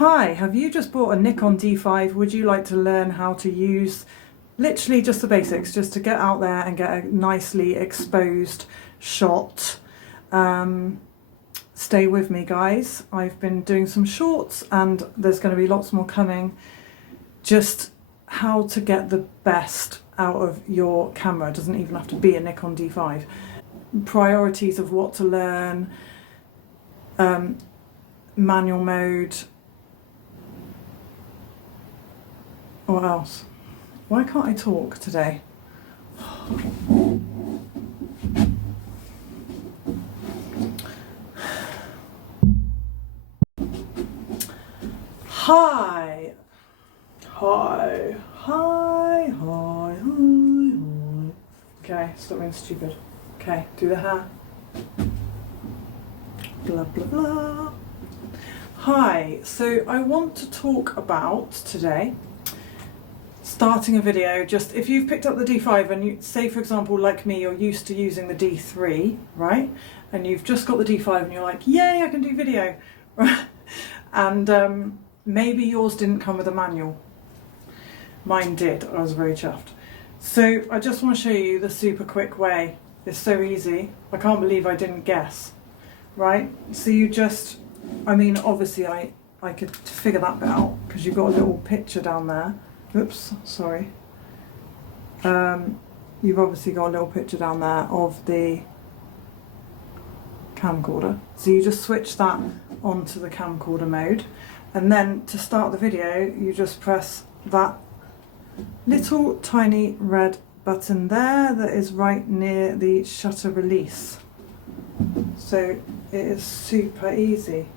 Hi, have you just bought a Nikon D5? Would you like to learn how to use literally just the basics, just to get out there and get a nicely exposed shot? Stay with me, guys. I've been doing some shorts and there's going to be lots more coming. Just how to get the best out of your camera. It doesn't even have to be a Nikon D5. Priorities of what to learn, manual mode. What else? Why can't I talk today? Hi. Hi. Hi. Hi. Hi. Hi. Okay, stop being stupid. Okay, do the hair. Blah, blah, blah. Hi, so I want to talk about today starting a video. Just if you've picked up the D5 and you say, for example, like me, you're used to using the D3, right? And you've just got the D5 and you're like, yay, I can do video, right? And maybe yours didn't come with a manual. Mine did. I was very chuffed. So I just want to show you the super quick way. It's so easy. I can't believe I didn't guess, right? So you just, I mean, obviously I could figure that bit out because you've got a little picture down there. Oops, sorry. You've obviously got a little picture down there of the camcorder. So you just switch that onto the camcorder mode. And then to start the video, you just press that little tiny red button there that is right near the shutter release. So it is super easy.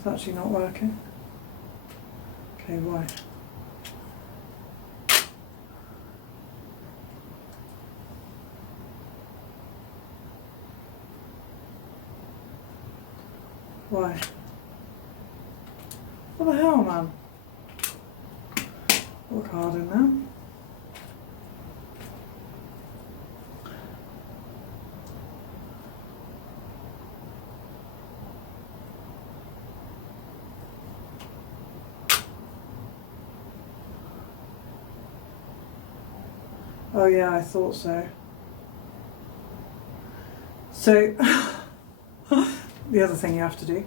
It's actually not working. Okay, why? Why? What the hell, man? Look hard in there. Oh yeah, I thought so. So, the other thing you have to do,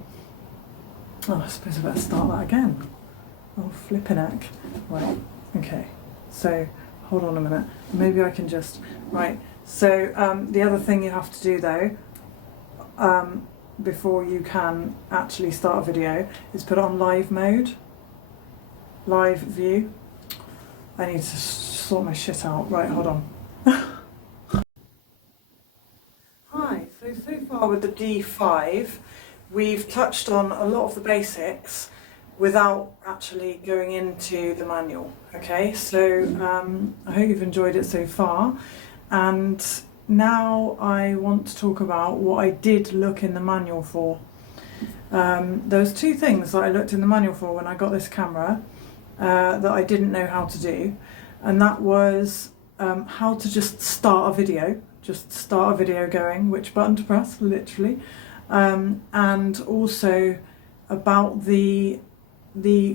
oh, I suppose I better start that again. Oh, flippin' heck. Right, okay. So, hold on a minute. Maybe I can just, right. So, the other thing you have to do though, before you can actually start a video, is put it on live mode. Live view. I need to sort my shit out. Right, hold on. Hi, so far with the D5, we've touched on a lot of the basics without actually going into the manual. Okay, so I hope you've enjoyed it so far. And now I want to talk about what I did look in the manual for. There was two things that I looked in the manual for when I got this camera that I didn't know how to do. And that was how to just start a video. Just start a video going, which button to press, literally. And also about the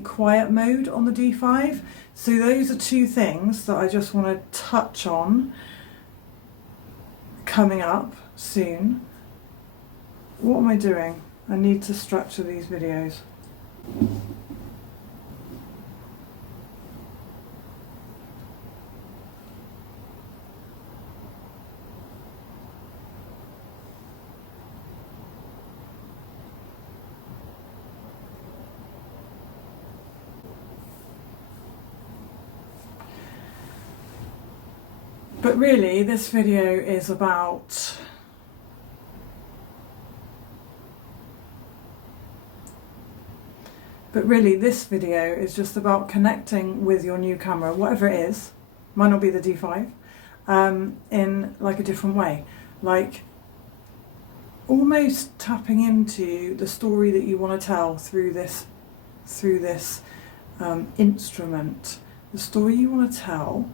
quiet mode on the D5. So those are two things that I just want to touch on coming up soon. What am I doing? I need to structure these videos. But really, this video is about just about connecting with your new camera, whatever it is. Might not be the D5, in like a different way, like almost tapping into the story that you want to tell through this instrument. The story you want to tell,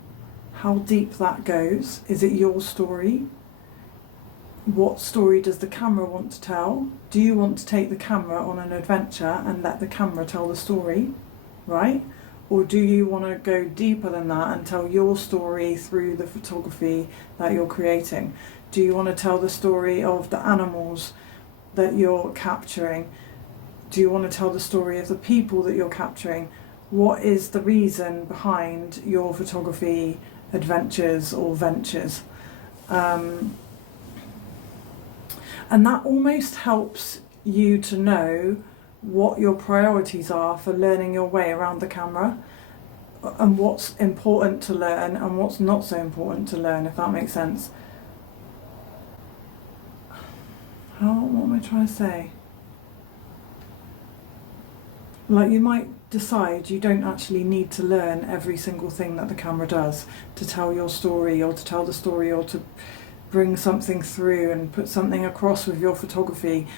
how deep that goes. Is it your story? what story does the camera want to tell? Do you want to take the camera on an adventure and let the camera tell the story, right? Or do you want to go deeper than that and tell your story through the photography that you're creating? Do you want to tell the story of the animals that you're capturing? Do you want to tell the story of the people that you're capturing? What is the reason behind your photography adventures or ventures? And that almost helps you to know what your priorities are for learning your way around the camera, and what's important to learn and what's not so important to learn, if that makes sense. What am I trying to say? Like, you might decide you don't actually need to learn every single thing that the camera does to tell your story, or to tell the story, or to bring something through and put something across with your photography.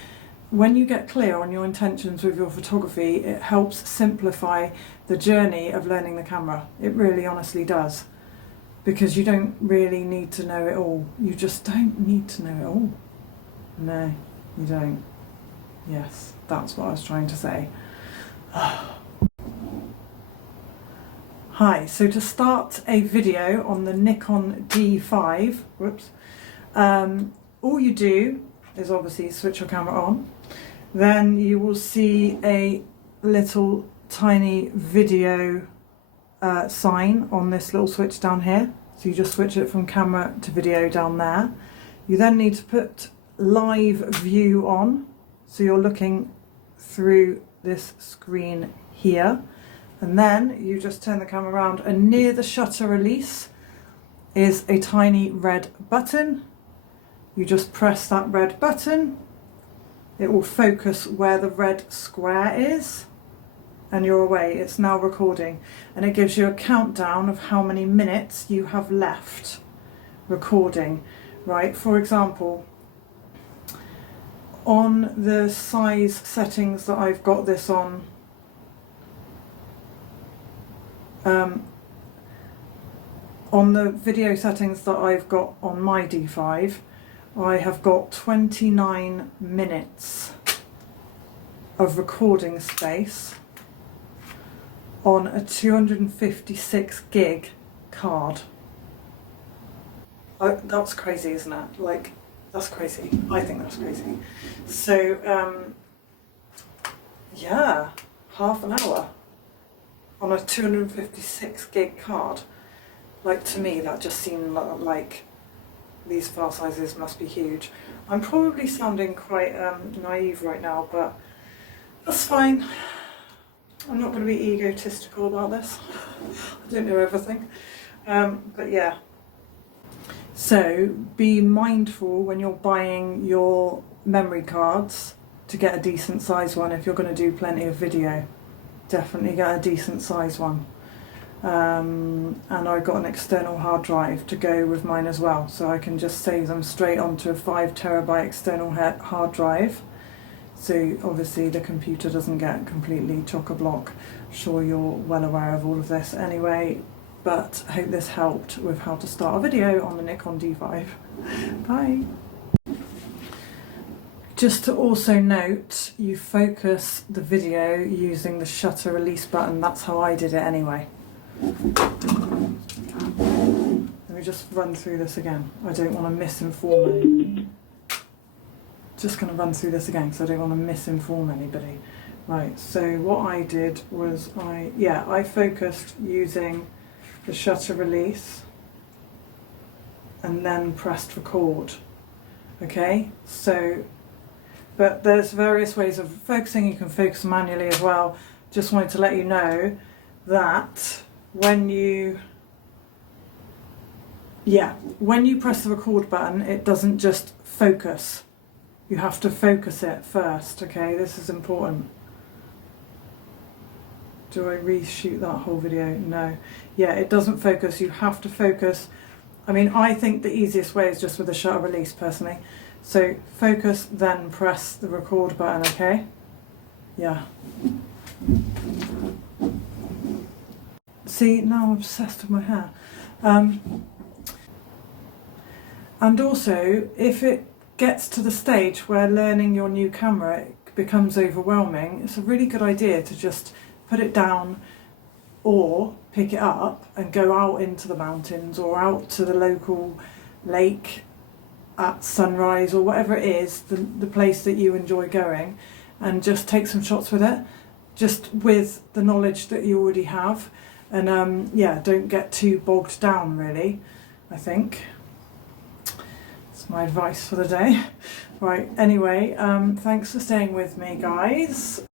When you get clear on your intentions with your photography, it helps simplify the journey of learning the camera. It really honestly does. Because you don't really need to know it all. You just don't need to know it all. No, you don't. Yes, that's what I was trying to say. Hi, so to start a video on the Nikon D5, all you do is obviously switch your camera on. Then you will see a little tiny video sign on this little switch down here. So you just switch it from camera to video down there. You then need to put live view on, so you're looking through this screen here, and then you just turn the camera around, and near the shutter release is a tiny red button. You just press that red button, it will focus where the red square is, and you're away. It's now recording, and it gives you a countdown of how many minutes you have left recording, right? For example, on the size settings that I've got this on, the video settings that I've got on my D5, I have got 29 minutes of recording space on a 256 gig card. That's crazy, isn't it? Like, that's crazy. I think that's crazy. So, yeah, half an hour on a 256 gig card. Like, to me, that just seemed like these file sizes must be huge. I'm probably sounding quite naive right now, but that's fine. I'm not going to be egotistical about this. I don't know everything. But yeah. So be mindful when you're buying your memory cards to get a decent size one if you're going to do plenty of video. Definitely get a decent size one. And I got an external hard drive to go with mine as well, so I can just save them straight onto a 5 terabyte external hard drive. So obviously the computer doesn't get completely chock-a-block. Sure, you're well aware of all of this anyway, but I hope this helped with how to start a video on the Nikon D5. Bye! Just to also note, you focus the video using the shutter release button. That's how I did it anyway. Let me just run through this again. I don't want to misinform anybody. Just going to run through this again because I don't want to misinform anybody. Right, so what I did was I focused using the shutter release and then pressed record. Okay, so, but there's various ways of focusing. You can focus manually as well. Just wanted to let you know that when you press the record button, it doesn't just focus. You have to focus it first, okay? This is important. Do I reshoot that whole video? No. Yeah, it doesn't focus. You have to focus. I mean, I think the easiest way is just with the shutter release, personally. So focus, then press the record button, okay? Yeah. See, now I'm obsessed with my hair. And also, if it gets to the stage where learning your new camera becomes overwhelming, it's a really good idea to just put it down or pick it up and go out into the mountains or out to the local lake at sunrise or whatever it is, the place that you enjoy going, and just take some shots with it, just with the knowledge that you already have. And yeah, don't get too bogged down, really, I think. That's my advice for the day. Right, anyway, thanks for staying with me, guys.